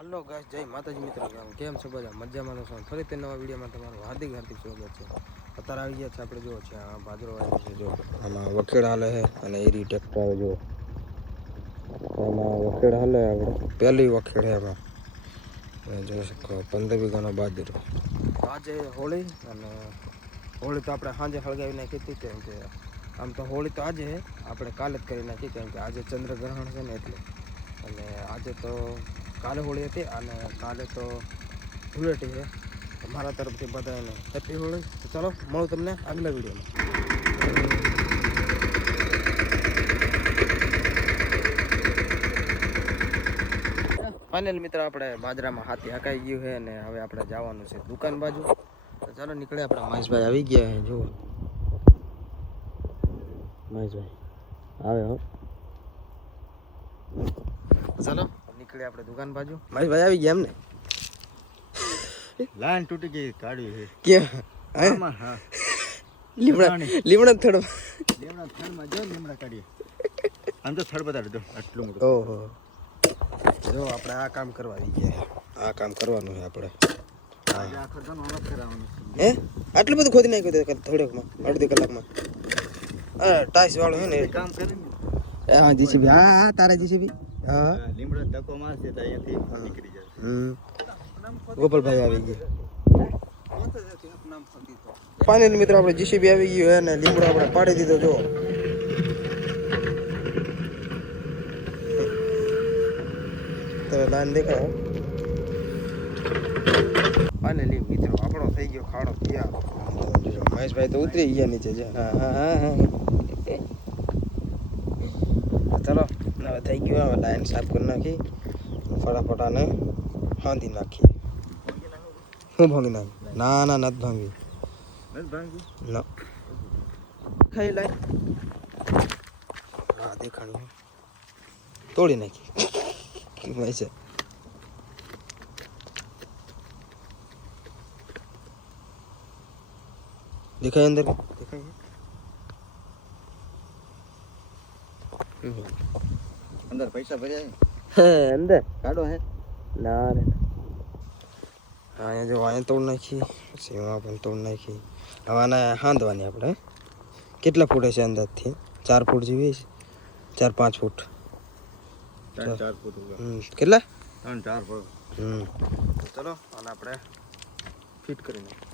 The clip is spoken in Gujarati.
હલો ગાઈસ, જય માતાજી મિત્રો. કેમ છો બધા? મજામાં તો છો? ફરી તે નવા વિડીયોમાં તમારું હાર્દિક સ્વાગત છે. અત્યારે આવી ગયા છે આપણે જો છે આ બાજરો આવ્યો છે, જો આમાં વખેડ હાલે છે અને એ રી ટ્રેક્ટર આવે જો આમાં વખેડ હાલે. આપણે પહેલી વખેડ છે એમાં જોઈ શકો 15 વીઘાનો બાજરો. આજે હોળી અને હોળી તો આપણે સાંજે સળગાવી નાખી હતી, કેમ કે આમ તો હોળી તો આજે આપણે કાલે જ કરી નાખી, કેમ કે આજે ચંદ્રગ્રહણ છે ને એટલે. અને આજે તો કાલે હોળી હતી અને કાલે તો ધૂળેટી છે. મારા તરફથી બધાને હેપી હોળી. તો ચાલો મળું તમને આગલા વિડીયોમાં. ફાઇનલ મિત્ર, આપણે બાજરામાં હાથી હકાઈ ગયું છે અને હવે આપણે જવાનું છે દુકાન બાજુ. તો ચાલો નીકળે. આપણા મહેશભાઈ આવી ગયા છે, જુઓ મહેશભાઈ આવે હો. ચાલો નીકળે આપણે દુકાન બાજુ. મહેશભાઈ આવી ગયા એમ ને? લાઈન તૂટી ગઈ, કાઢી છે કેમ? હા લીમડા થડ લીમડા થડમાં જો લીમડા કાઢીએ. આમ તો થડ બતાડો જો આટલું મોટું. ઓહો, જો આપણે આ કામ કરવા આવી ગયા. આ કામ કરવાનું છે આપણે. આખો દમ અલગ કરાવવાનું. હે આટલું બધું ખોદી નાખ્યું થોડોકમાં, અડધી કલાકમાં. ટાઈસ વાળું છે ને કામ કરીને હા. જીસીબી હા તારા જીસીબી હા. લીમડો ધક્કો મારશે તો અહીંયાથી નીકળી જશે. ગોપાલભાઈ આવી ગયા. ફાઇનલ મિત્રો, આપણે જીસીબી આવી ગયું અને લીમડો આપણે પાડી દીધો. જો તમે લાઈન દેખાય. ફાઇનલી મિત્રો, આપણો થઈ ગયો ખાડો તૈયાર. મહેશભાઈ તો ઉતરી ગયા નીચે છે. હા હા હા હા. ચલો હવે થઈ ગયું. હવે લાઈન સાફ કરી નાખી, ફટાફટ આને બાંધી નાખી. શું ભાંગી નાખી? ના ના નથી ભાંગી. ના ખાઈ લાઈન હા દેખાણી તોડી નાખી. છે દેખાય અંદર? દેખાય અંદર પૈસા ભર્યા હે અંદર કાઢો હે ના રે. અહીંયા જો અહીંયા તોડ નાખી, પછી એમાં પણ તોડ નાખી. હવે આને હાંધવાની આપણે. કેટલા ફૂટ હશે અંદાજથી? 4 ફૂટ જેવી છે. 4-5 ફૂટ. 3-4 ફૂટ. કેટલા? 3-4 ફૂટ. ચલો આને આપણે ફિટ કરી નાખીએ.